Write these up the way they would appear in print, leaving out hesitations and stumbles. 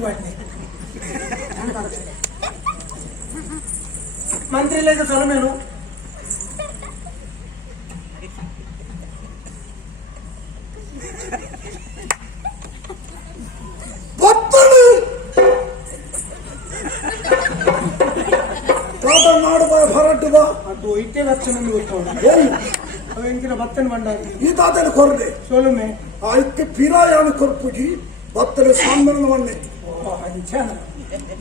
వాడిని మంత్రి లేదు సొలమేను ಅದು ಇಟ್ಟೆ ಲಕ್ಷಣವನ್ನು ಗೊತ್ತಾಗ ಎಂಕಿನ ಭತ್ತನ ಬಂಡಾರಿ ಈ ತಾತನ ಕೊರದೆ ಸೋಲುಮೆ ಆಯ್ಕೆ ಪಿರಾಯಾನ ಕೊರ್ಪುಜಿ ಭತ್ತನ ಸಮ್ಮೇಳನ ಮಣ್ಣೆ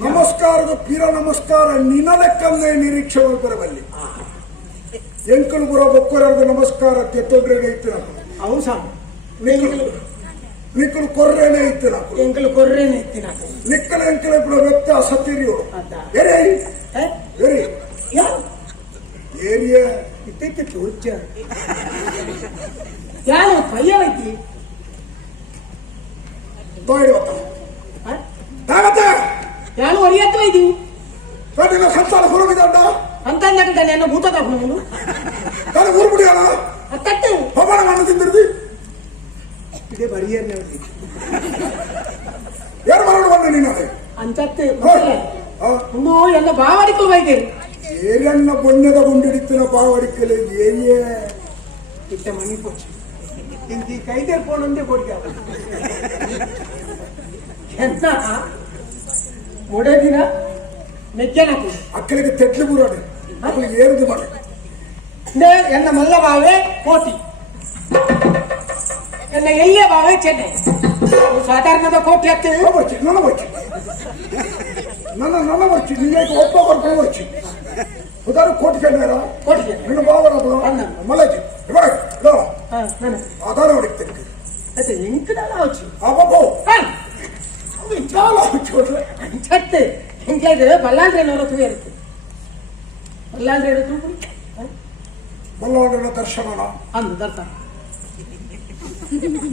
ನಮಸ್ಕಾರದ ಪಿರ ನಮಸ್ಕಾರ ನಿನ್ನ ಲೆಕ್ಕನ್ನೇ ನಿರೀಕ್ಷೆ ಬರಬಲ್ಲಿ ಎಂಕಲು ಪುರ ಬೊಕ್ಕರದ ನಮಸ್ಕಾರ ತೆತ್ತೊಡ್ರೇನೆ ಇತ್ತು ನಾವು ಅವು ಸಹ ನಿಕ್ಕಲು ಕೊರ್ರೇನೆ ಇತ್ತು ನಾವು ಎಂಕಲು ಕೊರ್ರೇನೆ ಇತ್ತು ನಾವು ನಿಕ್ಕಲ ಎಂಕಲ ಪುರ ವ್ಯಕ್ತ ಸತ್ಯರಿಯೋ ಬೇರೆ ಬೇರೆ ಏರಿಯಾ ಇತ್ತೈತೆ ತೋರ್ಚ ಯಾರು ಪಯ್ಯ ಐತಿ ಬಾಯ್ಡು ಯಾರು ಹೊರಿಯತ್ತು ಐತಿ ಕಟ್ಟಿನ ಸಂಸಾರ ಹೊರಬಿದ್ದ ಅಂತ ನನ್ನ ಭೂತ ತಗೊಂಡು ನಾನು ಊರು ಬಿಡಿಯೋಣ ತಟ್ಟು ಹೋಗೋಣ ಮಣ್ಣು ತಿಂದಿರ್ತಿ ಇದೇ ಬರಿಯರ್ನೇ ಏನು ಮಾಡೋಣ ಬಂದೆ ನೀನು ಅಂತತ್ತೆ ಒಂದು ಎಲ್ಲ ಬಾವಡಿಕಲು ಬೈದೇರಿ ಏರನ್ನ ಬೊಣ್ಣದ ಗೊಂಡಿಡಿತ್ತಿನ ಬಾವಡಿಕಲು ಏರಿಯೇ ಇಟ್ಟ ಮನಿ ಪೋಚು ಇಂತಿ ಕೈದೇರ್ ಪೋಣಂದೇ ಕೊಡ್ಕ ಎಂತ ಮೂಡೇ ದಿನ ಮೆಚ್ಚನಾಕು ಅಕ್ಕಳಿಗೆ ತೆಟ್ಲು ಬುರಾಡೆ ಅಕ್ಕಳಿಗೆ ಏರುದು ಮಾಡಿ ಎನ್ನ ಮಲ್ಲ ಬಾವೆ ಕೋಟಿ ಎನ್ನ ಎಲ್ಲೇ ಬಾವೆ ಚೆನ್ನೈ ಸಾಧಾರಣದ ಕೋಟಿ ಹತ್ತು ನನ್ನ ಬರ್ಚಿ ನನ್ನ ಬರ್ಚಿ ನಿಮಗೆ ಒಬ್ಬ ಬರ್ಕೊಂಡು ಬರ್ಚಿ ಉದಾರು ಕೋಟಿ ಚೆನ್ನೈರ ಕೋಟಿ ನಿನ್ನ ಬಾವರದು ಮಲಜಿ ಆಧಾರ ಹೊಡಿತೀನಿ ಅದೇ ಎಂಕಡಲ್ಲ ಆಚು ಅಬ್ಬೋ ಅಂಚತ್ತೆ ಹಿಂಗೆ ಬಲ್ಲಾಂದ್ರೇನವರ ತೂ ಇರುತ್ತೆ ಬಲ್ಲಾಂದ್ರೇನ ತೂ ಬಲ್ಲಾಂಡ್ರನ ದರ್ಶನನ ಅಂದು ದರ್ಶನ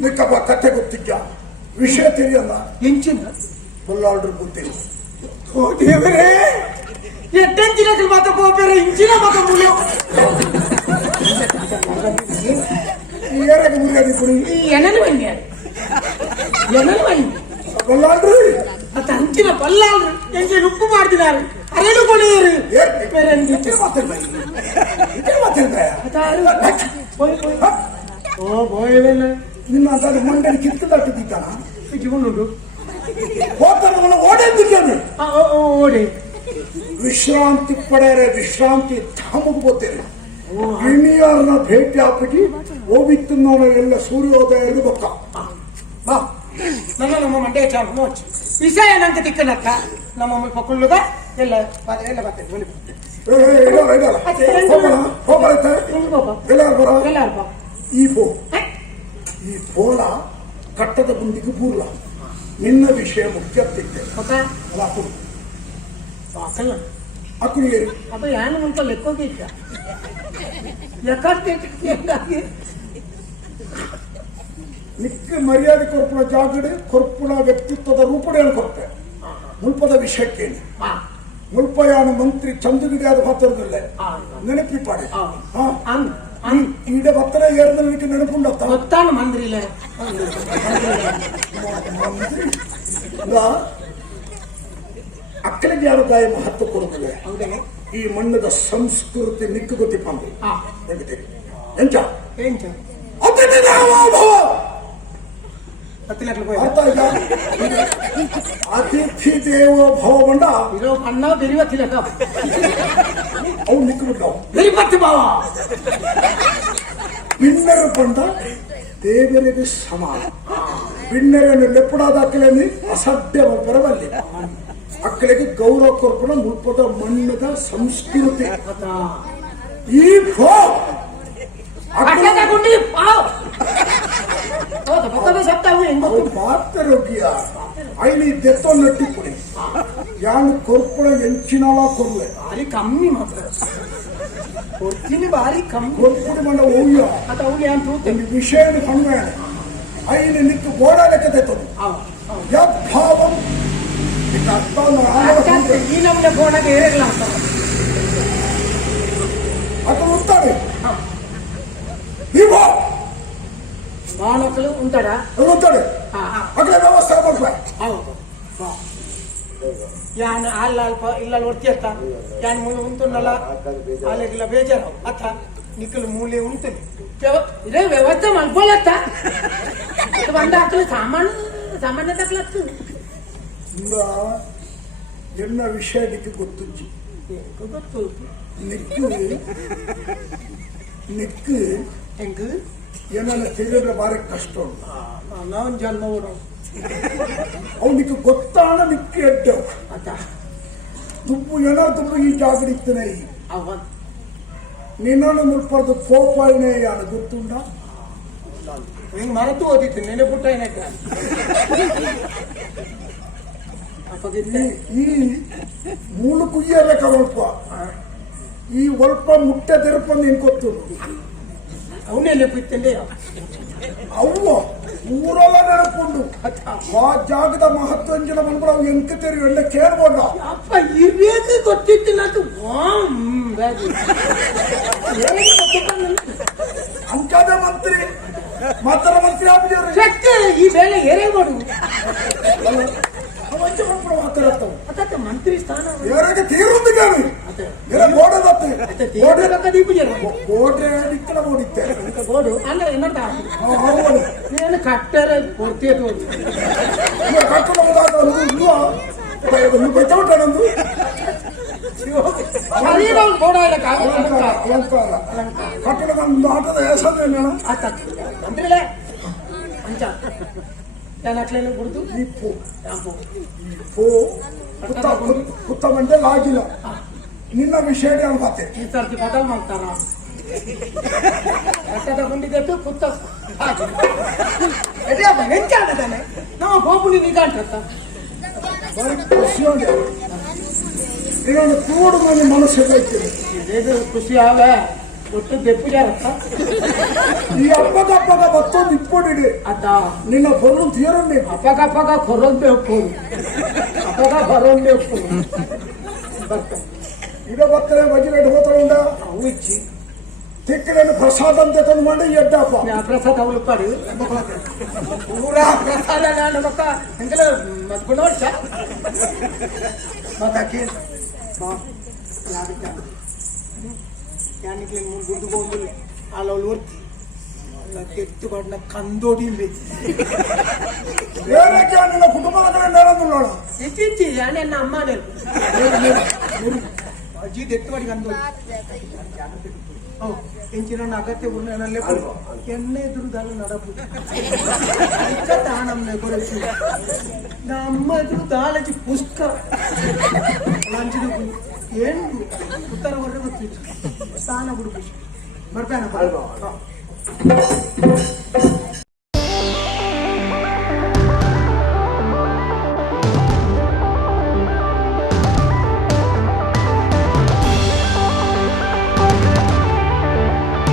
ನಿಕ್ಕಪ್ಪ ಕತೆ ಗೊತ್ತಿದ್ದ ವಿಷಯ ತಿಳಿಯಲ್ಲ ಎಂಚಿನ ಬಲ್ಲಾಂಡ್ರ ಗೊತ್ತಿಲ್ಲ ಓ ದೇವರೇ ಎಟ್ಟೆಂಚಿನ ಮಾತ ಬೋಬೇರೆ ಇಂಚಿನ ಮಾತ ಮುಳಿಯೋ ಏರಕ್ಕೆ ಮುರಿಯಾದಿ ಕುಡಿ ಎನಲು ಬನ್ನಿ ಎನಲು ಬನ್ನಿ ಬಲ್ಲಾಂಡ್ರಿ ಮತ್ತೆ ಅಂಚಿನ ಬಲ್ಲಾಂಡ್ರು ಎಂಗೆ ರುಪ್ಪು ಮಾಡ್ತಿದ್ದಾರೆ ಅರೆದು ಕೊಡಿಯರು ಓ ಬೋಯವೆಲ್ಲ ನಿನ್ನ ಅಂತ ಮಂಡಳಿ ಕಿತ್ತು ತಟ್ಟಿದ್ದಾನ ಜೀವನುಂಟು ಓಡೇದಿದ್ದೇನೆ ಓಡಿ ವಿಶ್ರಾಂತಿ ಪಡೆಯರೆ ವಿಶ್ರಾಂತಿ ಧಾಮಕ್ಕೆ ಹೋಗ್ತೇನೆ ಗಿಣಿಯರ್ನ ಭೇಟಿ ಹಾಕಿ ಹೋಗಿತ್ತು ನೋಡ ಎಲ್ಲ ಸೂರ್ಯೋದಯ ಬೊಕ್ಕ ಬಾ ನಮ್ಮ ಮಂಡ್ಯ ಚಾಲು ಮೋಚ್ ವಿಷಯ ಏನಂತ ತಿಕ್ಕನಕ್ಕ ನಮ್ಮ ಪಕ್ಕುಳ್ಳುಗ ಎಲ್ಲ ಎಲ್ಲ ಬರ್ತೇನೆ ಈ ಪೋಲ ಕಟ್ಟದ ಗುಂಡಿಗೆ ಬೂರ್ಲ ನಿನ್ನ ವಿಷಯ ಮುಖ್ಯ ಅಕ್ಕಳು ಏರಿ ಅಪ್ಪ ಯಾನು ಅಂತ ಲೆಕ್ಕೋಗಿದ್ದ ನಿಕ್ಕ ಮರ್ಯಾದೆ ಕೊರ್ಪುಣ ಜಾಗಡೆ ಕೊರ್ಪುಣ ವ್ಯಕ್ತಿತ್ವದ ರೂಪಣೆಯನ್ನು ಕೊರತೆ ಮುಲ್ಪದ ವಿಷಯಕ್ಕೇನು ಮುಲ್ಪಯಾನ ಮಂತ್ರಿ ಚಂದುಗಿರಿ ಆದ ಪಾತ್ರದಲ್ಲೇ ನೆನಪಿ ಪಾಡೆ ಈಡ ಭತ್ತನ ಏರ್ದ ನನಗೆ ನೆನಪುಂಡತ್ತ ಗೊತ್ತಾನು ಮಂದ್ರಿಲೆ ಅಕ್ಕಳಿಗೆ ಯಾರು ಗಾಯ ಮಹತ್ವ ಕೊಡುತ್ತದೆ ಈ ಮಣ್ಣದ ಸಂಸ್ಕೃತಿ ನಿಕ್ಕು ಗೊತ್ತಿಪ್ಪಂದು ಎಂಚ ಎಂಚ ಅತಿಥಿ ದೇವೋ ಭವ ಬಂಡ ಇರೋ ಅಣ್ಣ ಬೆರಿವತ್ತಿಲ್ಲ ಅವು ನಿಕ್ಕು ಬಿಟ್ಟವು ಬೆರಿಪತ್ತಿ ಬಾವ ಬಿಣ್ಣರು ಬಂದ ದೇವರಿಗೆ ಸಮಾನ ಬಿಣ್ಣರನ್ನು ಲೆಪ್ಪಡಾದ ಅಕ್ಕಲಲ್ಲಿ ಅಸಾಧ್ಯ ಬರಬಲ್ಲಿ ಅಕ್ಕಳಿಗೆ ಗೌರವ ಕೊರ್ಪಣ ಮುಲ್ಪದ ಮಣ್ಣದ ಸಂಸ್ಕೃತಿ ಈ ಭೋ ಪಾತ್ರರೋಗಿಯ ಐಲಿ ದೆತ್ತೋ ನಟ್ಟಿ ಕೊಡಿ ಯಾನು ಕೊರ್ಪಣ ಎಂಚಿನವ ಕೊರ್ಲೆ ಭಾರಿ ಕಮ್ಮಿ ಮಾತ್ರ ಕೊಡ್ತೀನಿ ಭಾರಿ ಕಮ್ಮಿ ಕೊರ್ಪುಡಿ ಮಂಡ ಹೂಯ್ಯ ಅದು ಅವ್ಗೆ ಅಂತ ವಿಷಯ ಕಣ್ವೆ ಐಲಿ ನಿಕ್ಕು ಗೋಡ ಲೆಕ್ಕ ತೆತ್ತದು ಯದ್ಭಾವಂ ಈ ನಮ್ಗೆ ಗೋಡಗೆ ಏರಿಲ್ಲ ಅಂತ ಅದು ಉಂಟಾಡಿ ಬಾಣಕಲು ಉಂಟಾಡ ಉಂಟಾಡಿ ಅక్కడ ವ್ಯವಸ್ಥೆ ಮಾಡ್ಬೇಕು ಹೌದು ಯಾನ್ ಅಲ್ಲ ಅಲ್ಪ ಇಲ್ಲ ಒರ್ತಿಯತ್ತ ಯಾನ್ ಮೂಲೆ ಉಂಟುನ್ನಲ್ಲ ಅಲ್ಲಿಗಿಲ್ಲ ಬೇಜಾರು ಅತ್ತ ನಿಕ್ಕಲು ಮೂಲೆ ಉಂಟು ಇದೇ ವ್ಯವಸ್ಥೆ ಮಲ್ಕೊಳ್ಳತ್ತ ಬಂದ ಹಾಕಲು ಸಾಮಾನ್ಯ ತಕ್ಲತ್ತು ಇಂದ ಎನ್ನ ವಿಷಯ ನಿಕ್ಕೆ ಗೊತ್ತುಂಚಿ ಗೊತ್ತು ನಿಕ್ಕು ಹೆಂಗ ಏನನ್ನ ತಿಳಿದ್ರೆ ಬಾರಿ ಕಷ್ಟ ಉಂಟು ನಾವೊಂದು ಜನ್ಮ ಓಡೋ ಅವನಿಗೆ ಗೊತ್ತಾಣ ನಿಕ್ಕೆ ಎಡ್ಡವು ಅತ್ತ ದುಬ್ಬು ಏನೋ ದುಬ್ಬು ಈ ಜಾಗ ನಿಕ್ತನೆ ಅವ ನಿನ್ನನ್ನು ಮುಲ್ಪದ್ದು ಕೋಪಾಯನೇ ಯಾರು ಗೊತ್ತುಂಡ ಹಿಂಗ್ ಮರೆತು ಓದಿತ್ತು ನೆನೆ ಪುಟ್ಟ ಏನಕ್ಕ ಈ ಮೂಳು ಕುಯ್ಯಬೇಕ ಒಲ್ಪ ಈ ಒಲ್ಪ ಮುಟ್ಟೆ ತೆರಪ ನೀನ್ ಗೊತ್ತು ಅವನೆಲ್ಲ ಬಿತ್ತಂಡೆ ಅವ್ವ ಊರೆಲ್ಲ ನೆನಪುಂಡು ಆ ಜಾಗದ ಮಹತ್ವಂಜನ ಬಂದ್ಬಿಡ ಅವು ಎಂಕ ತೆರಿ ಎಲ್ಲ ಕೇಳ್ಬೋಡ ಅಪ್ಪ ಇರ್ಬೇಕು ಗೊತ್ತಿತ್ತು ನಾನು ಅಂಕದ ಮಂತ್ರಿ ಮಾತರ ಮಂತ್ರಿ ಆಗಿದ್ದಾರೆ ಶಕ್ತಿ ಈ ಬೇಳೆ ಏರೇ ಮಾಡು ಅವಂಚ ಬಂದ್ಬಿಡ ಮಾತಾಡತ್ತವು ಅದಕ್ಕೆ ಮಂತ್ರಿ ಸ್ಥಾನ ಏರಾಗ ತೀರುಂದಿಗಾವಿ ಗೋಡೆ ಗೋಡೆ ನಿಕ್ಕಲ ಓಡಿತ್ತೆ ಗೋಡು ಅಲ್ಲ ಏನಂತ ನೀನು ಕಟ್ಟರ ಕೊಡ್ತೀಯ ನಂದು ಗೋಡ ಅಲಂಕಾರ ಕಟ್ಟಡದ ಆಟದ ಹೆಸರು ಅಂದ್ರೆ ಅಂಚ ಏನಕ್ಲೇನು ಬಿಡ್ದು ಕುತ್ತ ಮಂಡೆ ಲಾಗಿಲ್ಲ ನಿನ್ನ ವಿಷಯ ಅನ್ಬತ್ತೆ ಈ ಸರ್ತಿ ಬದಲ್ ಮಾಡ್ತಾರ ಕಟ್ಟದ ಗುಂಡಿದ್ದು ಕುತ್ತ ನೆಂಚಾಡತಾನೆ ನಾವು ಹೋಗುಲಿ ನಿಗಾಂಟ ಖುಷಿಯುಂಟು ಇನ್ನೊಂದು ಕೂಡು ಮನೆ ಮನಸ್ಸು ಬೈತೀನಿ ಇದು ಖುಷಿ ಆಗ ಒಟ್ಟು ದೆಪ್ಪು ಜಾರತ್ತ ಈ ಅಪ್ಪಗ ಮತ್ತೊಂದು ಇಪ್ಪಡಿಡಿ ಅದ ನಿನ್ನ ಬರೋದು ತೀರನ್ನೇ ಅಪ್ಪಗ ಕೊರೊಂಬೇಕು ಅಪ್ಪಗ ಬರೋಂಬೇಕು ಇಡ ಬರ್ತಾರೆ ವಜ್ರೇಟ್ ಹೋತಾರ ಅವು ಇಚ್ಚಿ ತಿಕ್ಕಲೇನು ಪ್ರಸಾದ ಅಂತ ತಂದು ಮಾಡಿ ಎಡ್ಡಪ್ಪ ಪ್ರಸಾದ ಅವಳು ಪಡಿ ಪೂರಾ ಪ್ರಸಾದ ನಾನು ಮಕ್ಕ ಹಂಗೆಲ್ಲ ಮದ್ಕೊಂಡು ವರ್ಷ ಮತ್ತಾಕಿ ಯಾನಿಕ್ಲೆ ಗುಡ್ದು ಹೋಗಿಲ್ಲ ಅಲ್ಲಿ ಅವಳು ಓದ್ತಿ ಕೆತ್ತು ಬಣ್ಣ ಕಂದೋಡಿ ನಿನ್ನ ಕುಟುಂಬದ ಕಡೆ ನೆರದು ನೋಡ ಇತ್ತೀಚಿ ಯಾನೆನ್ನ ಅಮ್ಮನೇ ಅಜ್ಜಿ ಎತ್ತು ಮಾಡಿ ಕಂದೋಡಿ ಎಂಚಿನ ಅಗತ್ಯ ಉಣ್ಣನಲ್ಲೇ ಎಣ್ಣೆ ಎದುರುದಾಲು ನಡಬಹುದು ತಾನಮ್ಮನೆ ಕೊರಚು ನಮ್ಮ ಎದುರು ದಾಲಜಿ ಪುಸ್ತಕ ಲಂಚದ ಏನು ಉತ್ತರ ಹೊರಗೆ ಗೊತ್ತಿತ್ತು ಸ್ಥಾನ ಬಿಡ್ಬೇಕು ಬರ್ಬೇನ